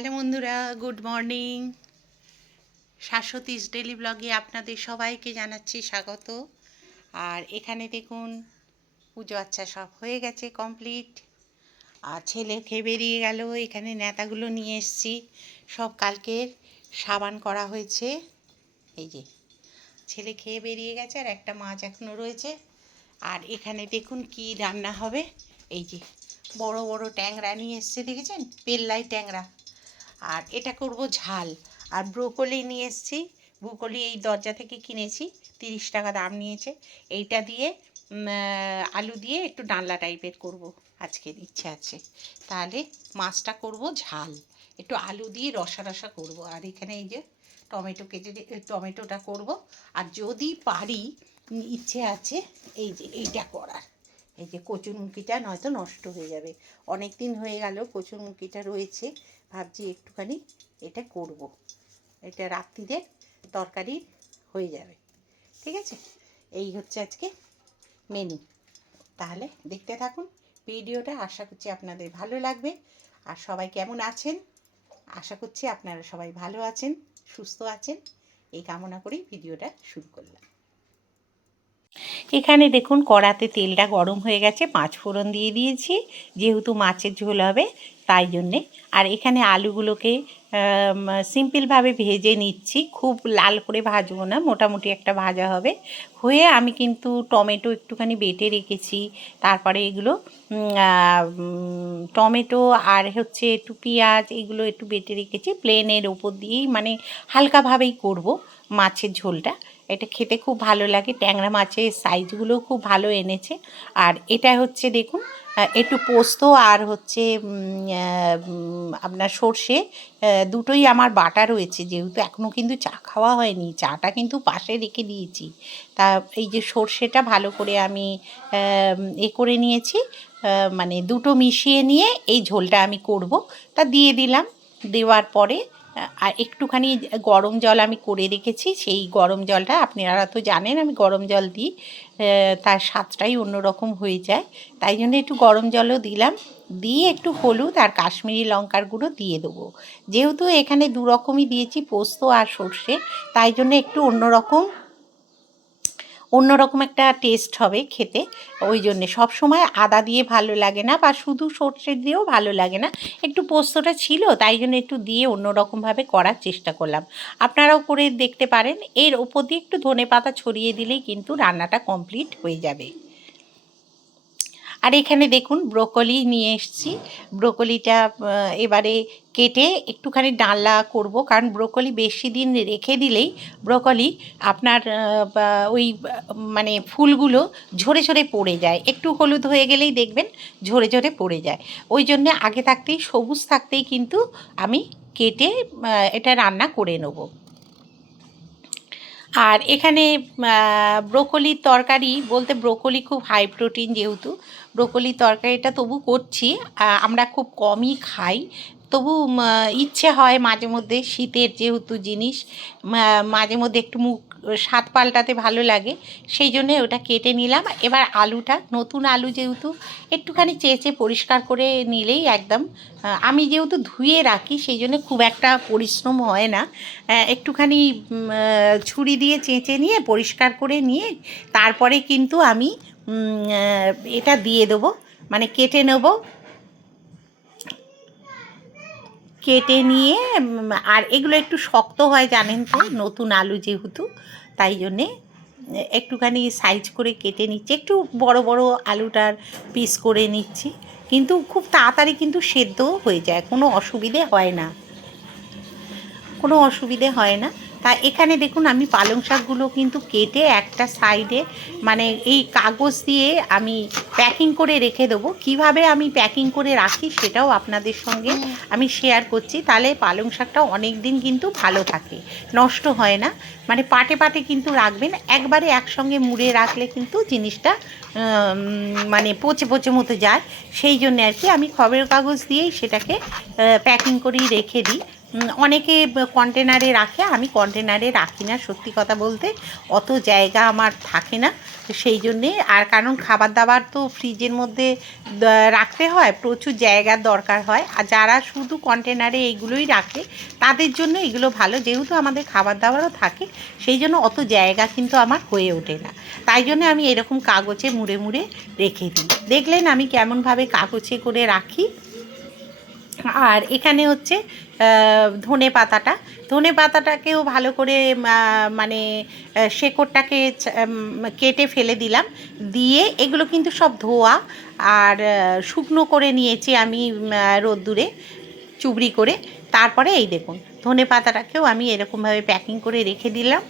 Hello বন্ধুরা, good morning. শাশ্বতীস daily ব্লগে আপনাদের সবাইকে জানাচ্ছি স্বাগত। আর এখানে দেখুন পুজো আচ্ছা সব হয়ে গেছে কমপ্লিট। আর ছেলে খেয়ে বেরিয়ে গেল। এখানে নেতাগুলো নিয়ে এসেছি, সব কালকের সাবান করা হয়েছে। এই যে ছেলে খেয়ে বেরিয়ে গেছে, আর একটা মাছ এখনও রয়েছে। আর এখানে দেখুন কি রান্না হবে। এই যে বড় বড় ট্যাংরা নিয়ে এসছে, দেখেছেন? পেল্লাই ট্যাংরা। আর এটা করব ঝাল। আর ব্রোকলি নিয়ে এসেছি। ব্রোকলি এই দরজা থেকে কিনেছি, 30 টাকা দাম নিয়েছে। এইটা দিয়ে আলু দিয়ে একটু ডালনা টাইপের করব, আজকের ইচ্ছে আছে। তাহলে মাছটা করব ঝাল, একটু আলু দিয়ে রসা রসা করব। আর এখানে এই যে টমেটো কেটে টমেটোটা করব। আর যদি পারি, ইচ্ছে আছে এই যে এইটা করার, এই যে কচুরমুখিটা, নয়তো নষ্ট হয়ে যাবে। অনেক দিন হয়ে গেল কচুরমুখিটা রয়েছে, ভাবছি একটুখানি এটা করব। এটা রাত্রিদের তরকারি হয়ে যাবে। ঠিক আছে, এই হচ্ছে আজকে মেনু। তাহলে দেখতে থাকুন ভিডিওটা, আশা করছি আপনাদের ভালো লাগবে। আর সবাই কেমন আছেন? আশা করছি আপনারা সবাই ভালো আছেন, সুস্থ আছেন, এই কামনা করেই ভিডিওটা শুরু করলাম। এখানে দেখুন কড়াতে তেলটা গরম হয়ে গেছে, 5 ফোড়ন দিয়ে দিয়েছি, যেহেতু মাছের ঝোল হবে তাই জন্যে। আর এখানে আলুগুলোকে সিম্পলভাবে ভেজে নিচ্ছি, খুব লাল করে ভাজবো না, মোটামুটি একটা ভাজা হবে। হয়ে আমি কিন্তু টমেটো একটুখানি বেটে রেখেছি। তারপরে এগুলো টমেটো আর হচ্ছে একটু পেঁয়াজ, এগুলো একটু বেটে রেখেছি। প্লেনের ওপর দিয়েই মানে হালকাভাবেই করব মাছের ঝোলটা। এটা খেতে খুব ভালো লাগে। ট্যাংরা মাছের সাইজগুলো খুব ভালো এনেছে। আর এটা হচ্ছে দেখুন একটু পোস্ত আর হচ্ছে আপনার সর্ষে, দুটোই আমার বাটা রয়েছে। যেহেতু এখনও কিন্তু চা খাওয়া হয়নি, চাটা কিন্তু পাশে রেখে দিয়েছি। তা এই যে সর্ষেটা ভালো করে আমি করে নিয়েছি, মানে দুটো মিশিয়ে নিয়ে এই ঝোলটা আমি করব। তা দিয়ে দিলাম। দেওয়ার পরে আর একটুখানি গরম জল আমি করে রেখেছি, সেই গরম জলটা, আপনারা তো জানেন আমি গরম জল দিই, তার স্বাদটাই অন্যরকম হয়ে যায়। তাই জন্য একটু গরম জলও দিলাম। দিয়ে একটু হলুদ আর কাশ্মীরি লঙ্কার গুঁড়ো দিয়ে দেবো। যেহেতু এখানে দু রকমই দিয়েছি, পোস্ত আর সর্ষে, তাই জন্য একটু অন্যরকম একটা টেস্ট হবে খেতে। ওই জন্যে সবসময় আদা দিয়ে ভালো লাগে না, বা শুধু সর্ষে দিয়েও ভালো লাগে না। একটু পোস্তটা ছিল, তাই জন্য একটু দিয়ে অন্যরকমভাবে করার চেষ্টা করলাম। আপনারাও করে দেখতে পারেন। এর ওপর দিয়ে একটু ধনেপাতা ছড়িয়ে দিলেই কিন্তু রান্নাটা কমপ্লিট হয়ে যাবে। আর এখানে দেখুন ব্রোকলি নিয়ে এসেছি। ব্রোকলিটা এবারে কেটে একটুখানি ডালনা করব, কারণ ব্রোকলি বেশি দিন রেখে দিলেই ব্রোকলি আপনার ওই মানে ফুলগুলো ঝরে ঝরে পড়ে যায়। একটু হলুদ হয়ে গেলেই দেখবেন ঝরে ঝরে পড়ে যায়। ওই জন্যে আগে থাকতেই, সবুজ থাকতেই কিন্তু আমি কেটে এটা রান্না করে নেব। আর এখানে ব্রোকলির তরকারি বলতে, ব্রোকলি খুব হাই প্রোটিন, যেহেতু ব্রোকলির তরকারিটা তবু করছি। আমরা খুব কমই খাই, তবু ইচ্ছে হয় মাঝে মধ্যে, শীতের যেহেতু জিনিস, মাঝে মধ্যে একটু মুখ স্বাদ পাল্টাতে ভালো লাগে, সেই জন্যে ওটা কেটে নিলাম। এবার আলুটা, নতুন আলু যেহেতু, একটুখানি চেঁচে পরিষ্কার করে নিলেই একদম, আমি যেহেতু ধুয়ে রাখি সেই জন্য খুব একটা পরিশ্রম হয় না। একটুখানি ছুরি দিয়ে চেঁচে নিয়ে পরিষ্কার করে নিয়ে তারপরে কিন্তু আমি এটা দিয়ে দেবো, মানে কেটে নেব। কেটে নিয়ে আর এগুলো একটু শক্ত হয় জানেন তো, নতুন আলু যেহেতু, তাই জন্যে একটুখানি সাইজ করে কেটে নিচ্ছি। একটু বড় বড় আলুটার পিস করে নিচ্ছি, কিন্তু খুব তাড়াতাড়ি কিন্তু সেদ্ধও হয়ে যায়, কোনো অসুবিধে হয় না, কোনো অসুবিধে হয় না। তা এখানে দেখুন আমি পালং শাকগুলো কিন্তু কেটে একটা সাইডে, মানে এই কাগজ দিয়ে আমি প্যাকিং করে রেখে দেবো। কীভাবে আমি প্যাকিং করে রাখি সেটাও আপনাদের সঙ্গে আমি শেয়ার করছি। তাহলে পালং শাকটা অনেক দিন কিন্তু ভালো থাকে, নষ্ট হয় না। মানে পাটে পাটে কিন্তু রাখবেন, একবারে একসঙ্গে মুড়ে রাখলে কিন্তু জিনিসটা মানে পচে পচে মতো যায়। সেই জন্যে আর কি আমি খবরের কাগজ দিয়েই সেটাকে প্যাকিং করেই রেখে দিই। অনেকে কন্টেনারে রাখে, আমি কন্টেনারে রাখি না, সত্যি কথা বলতে অত জায়গা আমার থাকে না, সেই জন্যে। আর কারণ খাবার দাবার তো ফ্রিজের মধ্যে রাখতে হয়, প্রচুর জায়গার দরকার হয়। আর যারা শুধু কন্টেনারে এইগুলোই রাখে তাদের জন্য এগুলো ভালো, যেহেতু আমাদের খাবার দাবারও থাকে, সেই জন্য অত জায়গা কিন্তু আমার হয়ে ওঠে না। তাই জন্য আমি এরকম কাগজে মুড়ে মুড়ে রেখে দিই। দেখলেন আমি কেমনভাবে কাগজে করে রাখি। আর এখানে হচ্ছে ধনে পাতাটা, ধনে পাতাটাকেও ভালো করে মানে শেকড়টাকে কেটে ফেলে দিলাম, দিয়ে এগুলো কিন্তু সব ধোয়া আর শুকনো করে নিয়েছি আমি রোদ্দুরে চুবড়ি করে। তারপরে এই দেখুন ধনে পাতাটাকেও আমি এরকমভাবে প্যাকিং করে রেখে দিলাম।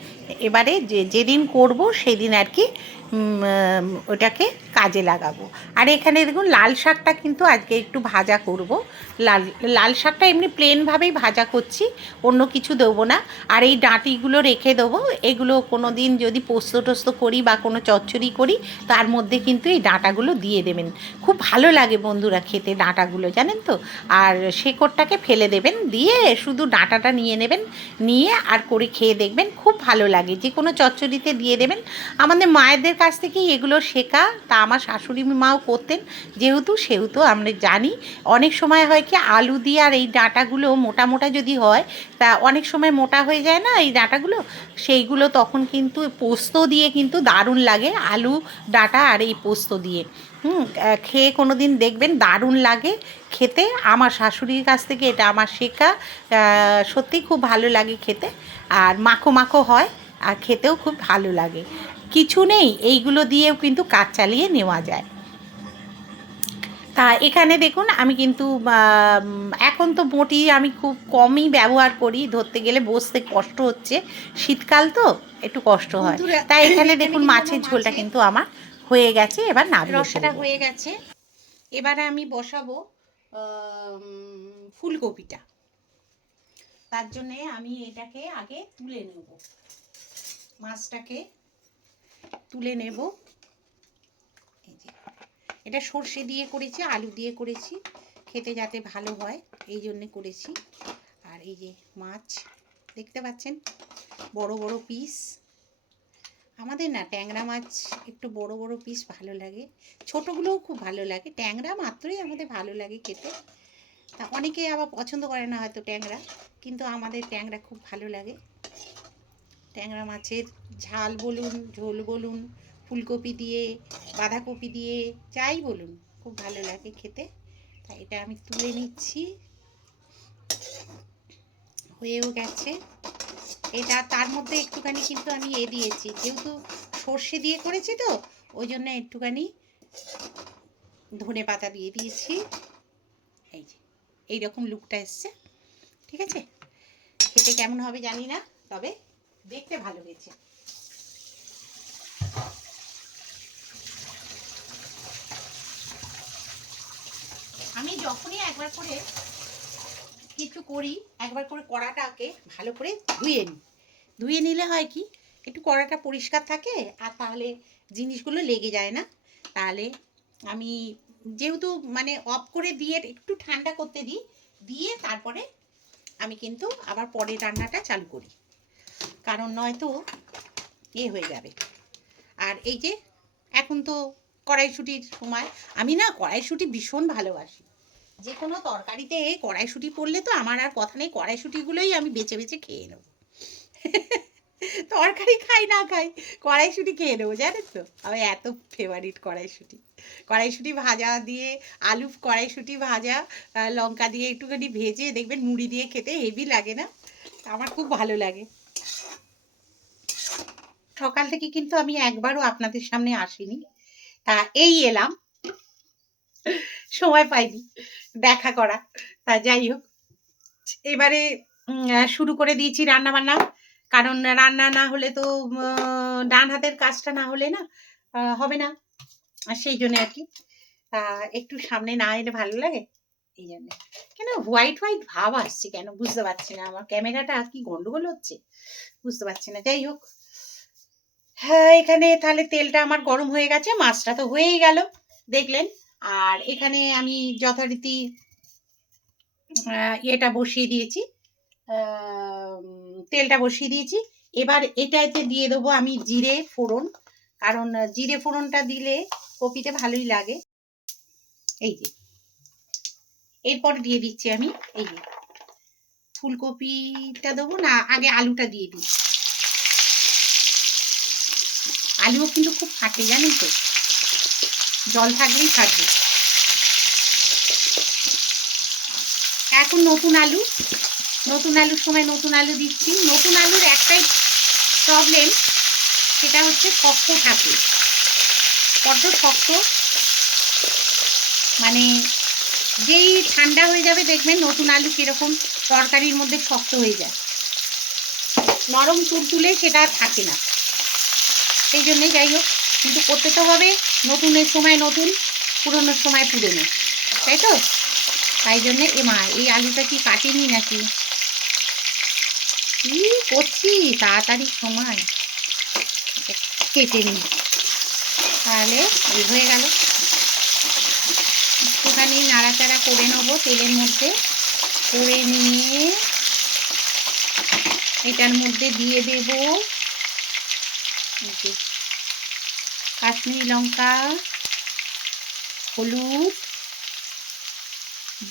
এবারে যেদিন করব সেদিন আর কি ওটাকে কাজে লাগাবো। আর এখানে দেখুন লাল শাকটা কিন্তু আজকে একটু ভাজা করব। লাল শাকটা এমনি প্লেনভাবেই ভাজা করছি, অন্য কিছু দেবো না। আর এই ডাঁটিগুলো রেখে দেবো, এগুলো কোনো দিন যদি পোস্ত টোস্ত করি বা কোনো চচ্চড়ি করি তার মধ্যে কিন্তু এই ডাঁটাগুলো দিয়ে দেবেন, খুব ভালো লাগে বন্ধুরা খেতে ডাঁটাগুলো, জানেন তো। আর শেকড়টাকে ফেলে দেবেন, দিয়ে শুধু ডাঁটাটা নিয়ে নেবেন, নিয়ে আর করে খেয়ে দেখবেন, খুব ভালো লাগে। যে কোনো চচ্চড়িতে দিয়ে দেবেন। আমাদের মায়েদের কাছ থেকেই এগুলো শেখা, তা আমার শাশুড়ি মাও করতেন সেহেতু আমরা জানি। অনেক সময় হয় কি আলু দিয়ে আর এই ডাঁটাগুলো মোটা মোটা যদি হয়, তা অনেক সময় মোটা হয়ে যায় না এই ডাঁটাগুলো, সেইগুলো তখন কিন্তু পোস্ত দিয়ে কিন্তু দারুণ লাগে, আলু ডাঁটা আর এই পোস্ত দিয়ে। খেয়ে কোনো দিন দেখবেন দারুণ লাগে খেতে। আমার শাশুড়ির কাছ থেকে এটা আমার শেখা, সত্যি খুব ভালো লাগে খেতে, আর মাখো মাখো হয়, আর খেতেও খুব ভালো লাগে। কিছু নেই, এইগুলো দিয়েও কিন্তু কাজ চালিয়ে নেওয়া যায়। তা এখানে দেখুন আমি কিন্তু এখন তো বঁটি আমি খুব কমই ব্যবহার করি, ধরতে গেলে বসতে কষ্ট হচ্ছে, শীতকাল তো একটু কষ্ট হয়। তাই এখানে দেখুন মাছের ঝোলটা কিন্তু আমার হয়ে গেছে, এবার রসাটা হয়ে গেছে। এবারে আমি বসাবো ফুলকপিটা। তার জন্যে আমি এটাকে আগে তুলে নেব, মাছটাকে তুলে নেব। এই যে এটা সর্ষে দিয়ে করেছি, আলু দিয়ে করেছি, খেতে যাতে ভালো হয় এই জন্যে করেছি। আর এই যে মাছ দেখতে পাচ্ছেন, বড় বড় পিস। আমাদের না ট্যাংরা মাছ একটু বড় বড় পিস ভালো লাগে, ছোটোগুলোও খুব ভালো লাগে, ট্যাংরা মাত্রই আমাদের ভালো লাগে খেতে। তা অনেকে আবার পছন্দ করে না হয়তো ট্যাংরা, কিন্তু আমাদের ট্যাংরা খুব ভালো লাগে। ট্যাংরা মাছের ঝাল বলুন, ঝোল বলুন, ফুলকপি দিয়ে, বাঁধাকপি দিয়ে, যাই বলুন, খুব ভালো লাগে খেতে। তাই এটা আমি তুলে নিচ্ছি, হয়েও গেছে এটা। তার মধ্যে একটুখানি কিন্তু আমি দিয়েছি, যেহেতু সর্ষে দিয়ে করেছি তো ওই জন্য একটুখানি ধনে পাতা দিয়ে দিয়েছি। এই যে এইরকম লুকটা এসছে, ঠিক আছে। খেতে কেমন হবে জানি না, তবে দেখতে ভালো হয়েছে। আমি যখনই একবার করে কিছু করি, একবার করে কড়াটাকে ভালো করে ধুয়ে নিই। ধুয়ে নিলে হয় কি, একটু কড়াটা পরিষ্কার থাকে, আর তাহলে জিনিসগুলো লেগে যায় না। তাহলে আমি যেহেতু মানে অফ করে দিয়ে একটু ঠান্ডা করতে দিই, দিয়ে তারপরে আমি কিন্তু আবার পরে রান্নাটা চালু করি, কারণ নয়তো হয়ে যাবে। আর এই যে এখন তো কড়াইশুঁটির সময়, আমি না কড়াইশুঁটি ভীষণ ভালোবাসি। যে কোনো তরকারিতে কড়াইশুঁটি পড়লে তো আমার আর কথা নেই, কড়াইশুঁটিগুলোই আমি বেছে বেছে খেয়ে নেব। তরকারি খাই না খাই, কড়াইশুঁটি খেয়ে নেবো, জানেন তো। আমি এত ফেভারিট কড়াইশুঁটি। কড়াইশুঁটি ভাজা দিয়ে, আলু কড়াইশুঁটি ভাজা লঙ্কা দিয়ে একটুখানি ভেজে দেখবেন মুড়ি দিয়ে খেতে হেভি লাগে না, আমার খুব ভালো লাগে। সকাল থেকে কিন্তু আমি একবারও আপনাদের সামনে আসিনি, তা এই এলাম, সময় পাইনি দেখা করা। তা যাই হোক, এবারে শুরু করে দিয়েছি রান্না বান্না, কারণ রান্না না হলে তো ডান হাতের কাজটা না হলে না হবে না, আর সেই জন্য আর কি। তা একটু সামনে না এলে ভালো লাগে, এই জন্য। কেন হোয়াইট হোয়াইট ভাব আসছে কেন বুঝতে পারছি না, আমার ক্যামেরাটা কি গন্ডগোল হচ্ছে বুঝতে পারছি না। যাই হোক, হ্যাঁ এখানে তাহলে তেলটা আমার গরম হয়ে গেছে, মাছটা তো হয়েই গেল দেখলেন। আর এখানে আমি যথারীতি এটা বসিয়ে দিয়েছি, তেলটা বসিয়ে দিয়েছি। এবার এটাতে দিয়ে দেবো আমি জিরে ফোড়ন, কারণ জিরে ফোড়নটা দিলে কপিতে ভালোই লাগে। এই যে এরপর দিয়ে দিচ্ছি আমি এই যে ফুলকপিটা দেবো না, আগে আলুটা দিয়ে দিই। আলুও কিন্তু খুব ফাটে জানেন তো, জল থাকলেই ফাটবে। এখন নতুন আলুর সময় নতুন আলু দিচ্ছি। নতুন আলুর একটাই প্রবলেম, সেটা হচ্ছে শক্ত থাকে, বড্ড শক্ত। মানে যেই ঠান্ডা হয়ে যাবে দেখবেন নতুন আলু কীরকম তরকারির মধ্যে শক্ত হয়ে যায়, নরম তুলতুলে সেটা আর থাকে না। সেই জন্যে যাই হোক, কিন্তু করতে তো হবে, নতুনের সময় নতুন, পুরনোর সময় পুরনো, তাই তো? তাই জন্যে মা এই আলুটা কি কাটেনি নাকি, কি করছি তাড়াতাড়ি সময় কেটে নিই, তাহলে এই হয়ে গেল। একটুখানি নাড়াচাড়া করে নেবো তেলের মধ্যে, করে নিয়ে এটার মধ্যে দিয়ে দেব কাশ্মীরি লঙ্কা, হলুদ,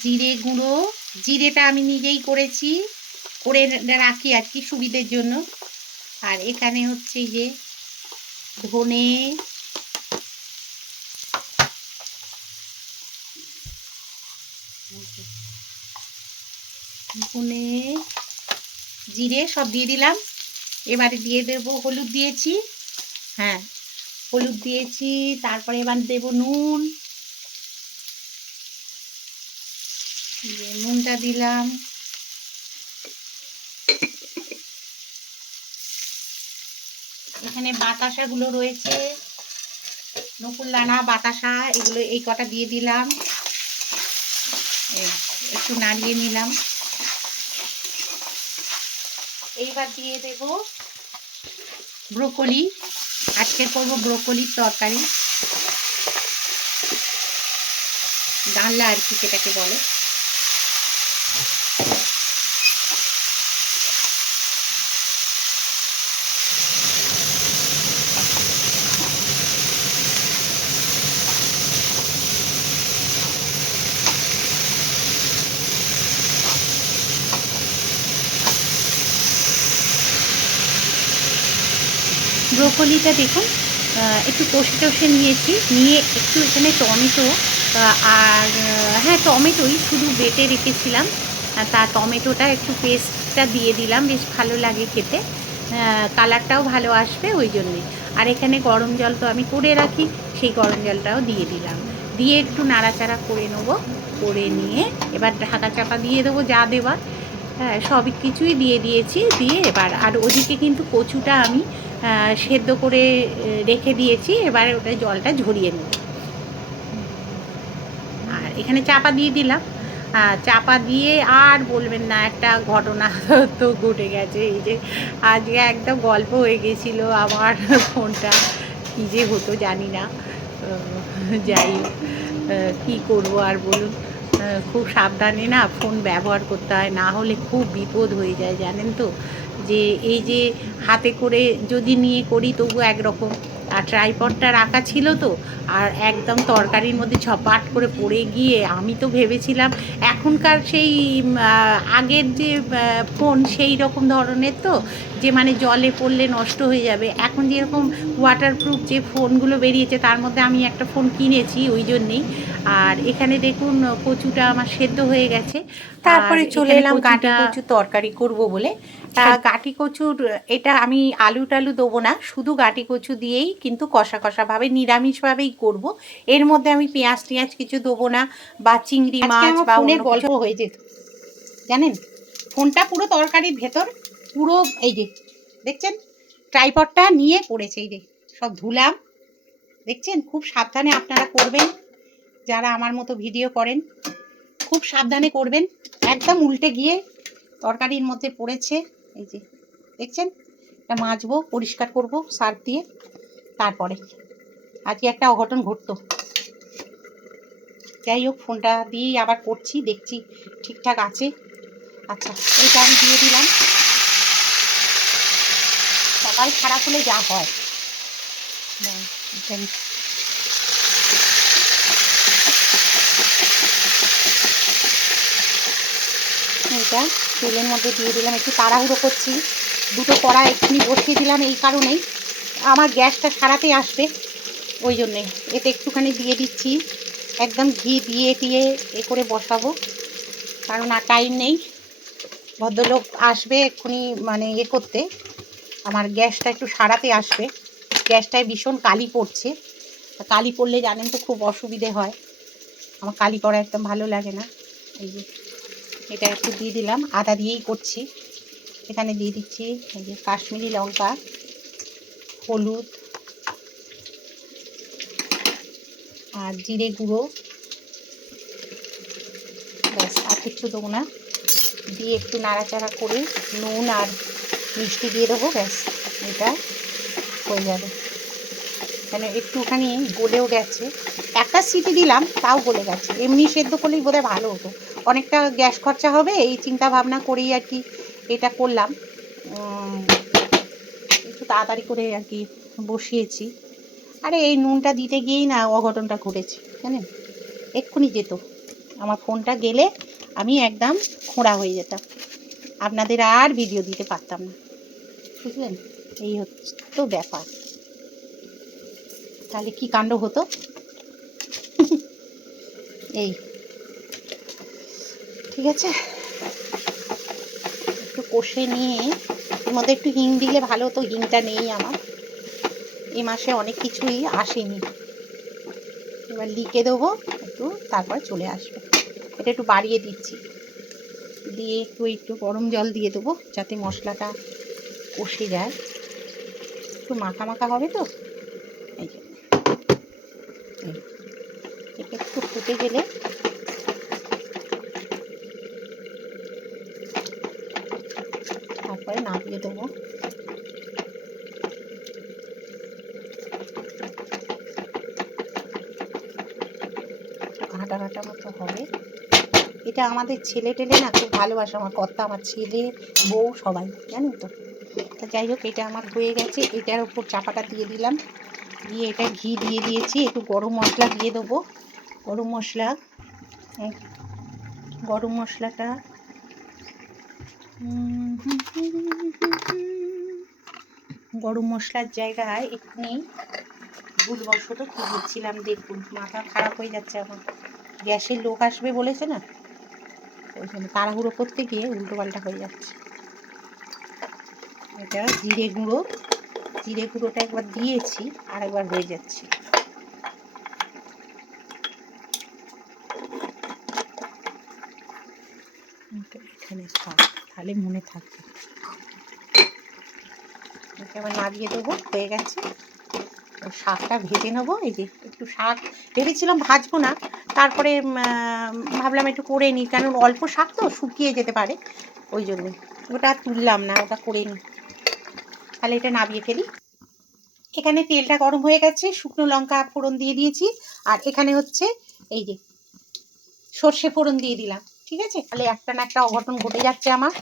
জিরে গুঁড়ো। জিরেটা আমি নিজেই করেছি, করে রাখি আর কি সুবিধের জন্য। আর এখানে হচ্ছে যে ধনে, জিরে সব দিয়ে দিলাম। এবারে দিয়ে দেব হলুদ দিয়েছি, হ্যাঁ হলুদ দিয়েছি। তারপরে এবার দেব নুন, নুনটা দিলাম। এখানে বাতাসাগুলো রয়েছে, নকুলদানা, বাতাসা, এগুলো এই কটা দিয়ে দিলাম। একটু নাড়িয়ে নিলাম। এইবার দিয়ে দেব ব্রোকলি, আজকে করবো ব্রোকলির তরকারি, ডালনা আর কি যেটাকে বলে। ব্রোকলিটা দেখুন একটু কষে নিয়েছি, নিয়ে একটু এখানে টমেটো আর হ্যাঁ টমেটোই শুধু বেটে রেখেছিলাম, তা টমেটোটা একটু পেস্টটা দিয়ে দিলাম, বেশ ভালো লাগে খেতে, কালারটাও ভালো আসবে ওই জন্যে। আর এখানে গরম জল তো আমি করে রাখি, সেই গরম জলটাও দিয়ে দিলাম, দিয়ে একটু নাড়াচাড়া করে নেবো। করে নিয়ে এবার ঢাকা চাপা দিয়ে দেবো যা দেওয়ার, হ্যাঁ সব কিছুই দিয়ে দিয়েছি। দিয়ে এবার আর ওদিকে কিন্তু কচুটা আমি সেদ্ধ করে রেখে দিয়েছি, এবার ওটা জলটা ঝরিয়ে নেব। আর এখানে চাপা দিয়ে দিলাম, চাপা দিয়ে আর বলবেন না একটা ঘটনা তো ঘটে গেছে। এই যে আজকে একদম গল্প হয়ে গেছিলো আমার ফোনটা, কী যে হতো জানি না, যাই হোক কী করবো আর বলুন, খুব সাবধানে না ফোন ব্যবহার করতে হয়, না হলে খুব বিপদ হয়ে যায় জানেন তো। যে এই যে হাতে করে যদি নিয়ে করি তবু একরকম, আর ট্রাইপডটা রাখা ছিল তো, আর একদম তরকারির মধ্যে ছপাট করে পড়ে গিয়ে আমি তো ভেবেছিলাম এখনকার সেই আগের যে ফোন সেই রকম ধরনের তো, যে মানে জলে পড়লে নষ্ট হয়ে যাবে। এখন যেরকম ওয়াটারপ্রুফ যে ফোনগুলো বেরিয়েছে তার মধ্যে আমি একটা ফোন কিনেছি ওই জন্যেই। আর এখানে দেখুন কচুটা আমার সেদ্ধ হয়ে গেছে, তারপরে চলে এলাম গাঁটি কচু তরকারি করব বলে। তা গাঁটি কচুর এটা আমি আলু টালু দেবো না, শুধু গাঁটি কচু দিয়েই কিন্তু কষা কষাভাবে নিরামিষভাবেই করব। এর মধ্যে আমি পেঁয়াজ টিয়াজ কিছু দেবো না, বা চিংড়ি মাছ বা ফোনের গল্প হয়ে যেত জানেন। ফোনটা পুরো তরকারির ভেতর, পুরো এই যে দেখছেন ট্রাইপডটা নিয়ে পড়েছে, এই যে সব ধুলাম দেখছেন। খুব সাবধানে আপনারা করবেন, যারা আমার মতো ভিডিও করেন খুব সাবধানে করবেন। একদম উল্টে গিয়ে তরকারির মধ্যে পড়েছে, এই যে দেখছেন। এটা মাজবো, পরিষ্কার করব সার্ফ দিয়ে, তারপরে আজকে একটা অঘটন ঘটতো। যাই হোক ফোনটা দিয়েই আবার করছি, দেখছি ঠিকঠাক আছে। আচ্ছা, এইটা আমি দিয়ে দিলাম। সকাল খারাপ হলে যা হয়। এটা তেলের মধ্যে দিয়ে দিলাম, একটু তাড়াহুড়ো করছি, দুটো কড়া এক্ষুনি বসিয়ে দিলাম এই কারণেই আমার গ্যাসটা সারাতে আসবে, ওই জন্যে এতে একটুখানি দিয়ে দিচ্ছি। একদম ঘি দিয়ে দিয়ে এ করে বসাবো, কারণ আর টাইম নেই। ভদ্রলোক আসবে এক্ষুনি মানে এ করতে, আমার গ্যাসটা একটু সারাতে আসবে। গ্যাসটায় ভীষণ কালি পড়ছে, কালি পড়লে জানেন তো খুব অসুবিধে হয়, আমার কালি করা একদম ভালো লাগে না। এই যে এটা একটু দিয়ে দিলাম, আদা দিয়েই করছি। এখানে দিয়ে দিচ্ছি এই যে কাশ্মীরি লঙ্কা, হলুদ আর জিরে গুঁড়ো, ব্যাস আর কিছু দেবো না। দিয়ে একটু নাড়াচাড়া করে নুন আর মিষ্টি দিয়ে দেবো, ব্যাস এটা হয়ে যাবে। কেন একটুখানি গলেও গেছে, একটা সিটি দিলাম তাও গলে গেছে, এমনি সেদ্ধ করলেই বোধহয় ভালো হতো। অনেকটা গ্যাস খরচা হবে এই চিন্তা ভাবনা করেই আর কি এটা করলাম, একটু তাড়াতাড়ি করে আর কি বসিয়েছি। আরে এই নুনটা দিতে গিয়েই না অঘটনটা ঘটেছে জানেন, এক্ষুনি যেত আমার ফোনটা গেলে আমি একদম খোঁড়া হয়ে যেতাম, আপনাদের আর ভিডিও দিতে পারতাম না, বুঝলেন? এই হচ্ছে তো ব্যাপার, তাহলে কি কাণ্ড হতো। এই ঠিক আছে, একটু কষে নিয়ে এর মধ্যে একটু হিং দিলে ভালো হতো, হিংটা নেই আমার, এই মাসে অনেক কিছুই আসেনি। এবার লিখে দেবো একটু, তারপর চলে আসবে। এটা একটু বাড়িয়ে দিচ্ছি, দিয়ে একটু একটু গরম জল দিয়ে দেবো যাতে মশলাটা কষে যায়, একটু মাখা মাখা হবে তো এই জন্য। এটা একটু ফুটে গেলে তারপরে নামিয়ে দেবো। ঘাটা ঘাটা মতো হবে। এটা আমাদের ছেলে টেলে না খুব ভালোবাসে, আমার কর্তা, আমার ছেলে, বউ সবাই জানেন তো। তা যাই হোক, এটা আমার হয়ে গেছে, এটার ওপর চাপাটা দিয়ে দিলাম, দিয়ে এটা ঘি দিয়ে দিয়েছি, একটু গরম মশলা দিয়ে দেবো। গরম মশলাটা গরম মশলার জায়গায় এখানে ভুলবশত কী দিচ্ছিলাম দেখুন, মাথা খারাপ হয়ে যাচ্ছে আমার, গ্যাসের লোক আসবে বলেছে না, ওই জন্য তাড়াহুড়ো করতে গিয়ে উল্টোপাল্টা হয়ে যাচ্ছে। এটা জিরে গুঁড়োটা একবার দিয়েছি, আর একবার হয়ে যাচ্ছে। এখানে থাক, তাহলে মনে থাকবে। এবার নাড়িয়ে দেবো, হয়ে গেছে। শাকটা ভেজে নেবো, এই যে একটু শাক ভেবেছিলাম ভাজবো না, তারপরে ভাবলাম একটু করে নিই, কারণ অল্প শাক তো শুকিয়ে যেতে পারে, ওই জন্যে ওটা তুললাম না, ওটা করে নিই, তাহলে এটা নামিয়ে ফেলি। এখানে তেলটা গরম হয়ে গেছে, শুকনো লঙ্কা ফোড়ন দিয়ে দিয়েছি, আর এখানে হচ্ছে এই যে সর্ষে ফোড়ন দিয়ে দিলাম, ঠিক আছে? তাহলে একটা না একটা অঘটন ঘটে যাচ্ছে আমার,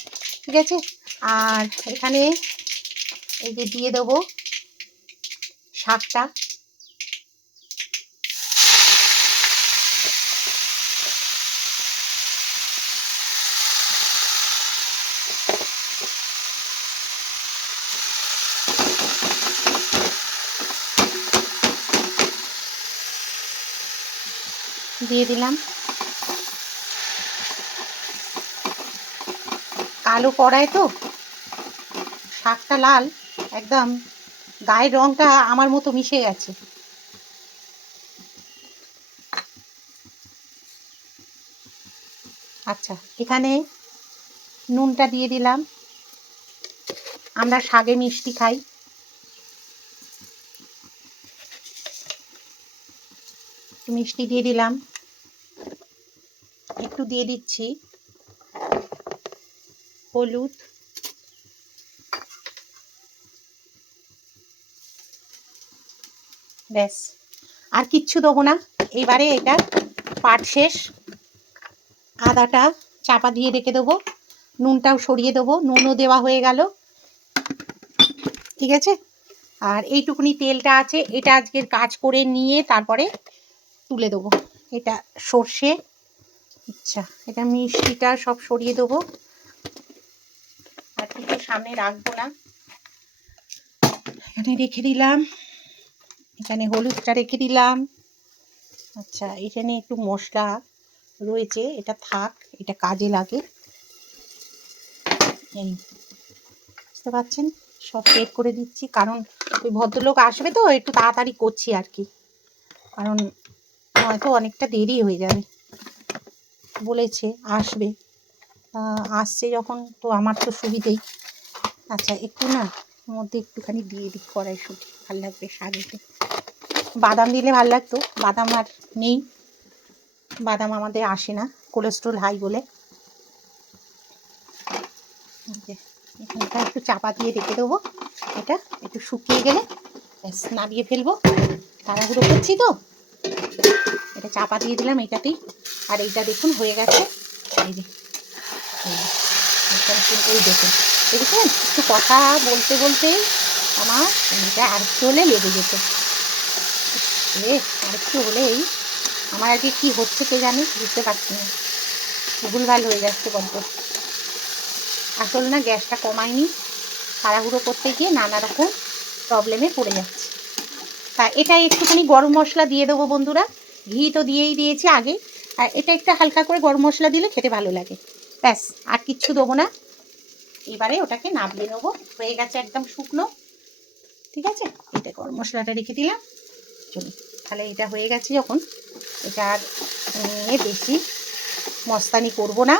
ঠিক আছে? আর এখানে এই যে দিয়ে দেবো শাকটা, দিয়ে দিলাম। কালো কড়াই তো, শাকটা লাল একদম, গায়ের রংটা আমার মতো মিশে গেছে। আচ্ছা, এখানে নুনটা দিয়ে দিলাম, আমরা শাকে মিষ্টি খাই, মিষ্টি দিয়ে দিলাম, একটু দিয়ে দিচ্ছি হলুদ, ব্যাস আর কিচ্ছু দেবো না। এবারে এটা পাট শেষ, আদাটা চাপা দিয়ে রেখে দেবো, নুনটাও সরিয়ে দেবো, নুনও দেওয়া হয়ে গেল। ঠিক আছে, আর এইটুকুনি তেলটা আছে, এটা আজকের কাজ করে নিয়ে তারপরে তুলে দেবো। এটা সর্ষে, আচ্ছা এটা মিষ্টিটা সব সরিয়ে দেবো, আর কিছু সামনে রাখবো না। এখানে রেখে দিলাম, এখানে হলুদটা রেখে দিলাম। আচ্ছা এখানে একটু মশলা রয়েছে, এটা থাক, এটা কাজে লাগে। এই বুঝতে পারছেন, সব পেক করে দিচ্ছি, কারণ ওই ভদ্রলোক আসবে তো একটু তাড়াতাড়ি করছি আর কি, কারণ নয়তো অনেকটা দেরি হয়ে যাবে। বলেছে আসবে, আসছে যখন তো আমার তো সুবিধেই। আচ্ছা একটু না মধ্যে একটুখানি দিয়ে দিই কড়াইশুঁটি, ভালো লাগবে শাকেতে। বাদাম দিলে ভালো লাগতো, বাদাম আর নেই, বাদাম আমাদের আসে না কোলেস্ট্রল হাই বলে। এখানটা একটু চাপা দিয়ে রেখে দেবো, এটা একটু শুকিয়ে গেলে ব্যাস নামিয়ে ফেলবো, তাড়াহুড়ো করছি তো। এটা চাপা দিয়ে দিলাম এটাতেই, আর এইটা দেখুন হয়ে গেছে। এই যে এই দেখুন, দেখেছেন একটু কথা বলতে বলতেই আমার এটা আরেকটু হলে লেগে যেত। আরেকটু হলেই আমার আজকে কী হচ্ছে কে জানি, বুঝতে পারছি না, ভুলভাল হয়ে যাচ্ছে বড্ড। আসল না গ্যাসটা কমায়নি, তাড়াহুড়ো করতে গিয়ে নানা রকম প্রবলেমে পড়ে যাচ্ছে। তা এটা একটুখানি গরম মশলা দিয়ে দেবো বন্ধুরা, ঘি তো দিয়েই দিয়েছি আগে, আর এটা একটু হালকা করে গরম মশলা দিলে খেতে ভালো লাগে। ব্যাস আর কিচ্ছু দেবো না, এবারে ওটাকে নামিয়ে নেবো, হয়ে গেছে একদম শুকনো। ঠিক আছে, এটা গরম মশলাটা রেখে দিলাম। চলুন তাহলে এটা হয়ে গেছে যখন, এটা আর নিয়ে বেশি মস্তানি করব না।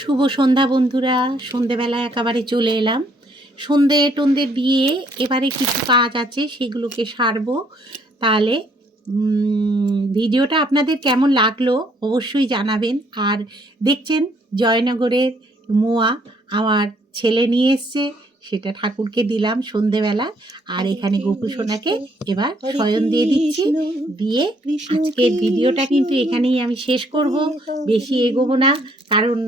শুভ সন্ধ্যা বন্ধুরা, সন্ধেবেলা একেবারে চলে এলাম, সন্ধে টন্ধে দিয়ে এবারে কিছু কাজ আছে সেগুলোকে সারবো। তাহলে ভিডিওটা আপনাদের কেমন লাগলো অবশ্যই জানাবেন। আর দেখছেন জয়নগরের মোয়া আমার ছেলে নিয়ে এসছে, সেটা ঠাকুরকে দিলাম সন্ধেবেলা। আর এখানে গোপু সোনাকে এবার শয়ন দিয়ে দিচ্ছি, দিয়ে আজকের ভিডিওটা কিন্তু এখানেই আমি শেষ করব, বেশি এগোবো না, কারণ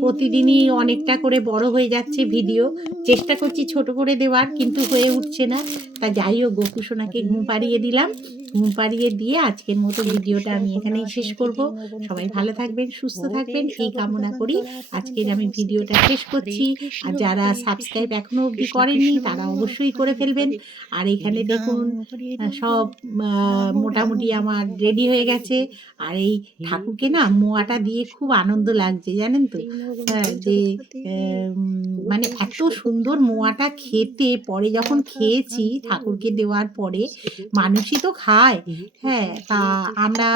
প্রতিদিনই অনেকটা করে বড় হয়ে যাচ্ছে ভিডিও, চেষ্টা করছি ছোট করে দেওয়ার কিন্তু হয়ে উঠছে না। তা যাই হোক গোপু সোনাকে ঘুম পাড়িয়ে দিলাম, ঘুম পাড়িয়ে দিয়ে আজকের মতো ভিডিওটা আমি এখানেই শেষ করব। সবাই ভালো থাকবেন, সুস্থ থাকবেন এই কামনা করি আজকের আমি ভিডিওটা শেষ করছি। আর যারা সাবস্ক্রাইব এখনো অবধি করেননি তারা অবশ্যই করে ফেলবেন। আর এখানে দেখুন সব মোটামুটি আমার রেডি হয়ে গেছে। আর এই ঠাকুরকে না মোয়াটা দিয়ে খুব আনন্দ লাগছে জানেন তো, যে মানে এত সুন্দর মোয়াটা খেতে, পরে যখন খেয়েছি ঠাকুরকে দেওয়ার পরে, মানুষই তো খায়, হ্যাঁ, তা আমরা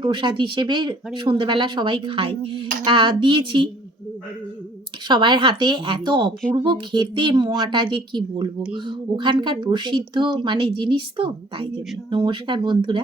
প্রসাদ হিসেবে সন্ধেবেলা সবাই খাই, তা দিয়েছি সবার হাতে। এত অপূর্ব খেতে মোয়াটা যে কি বলবো, ওখানকার প্রসিদ্ধ মানে জিনিস তো, তাই জন্য। নমস্কার বন্ধুরা।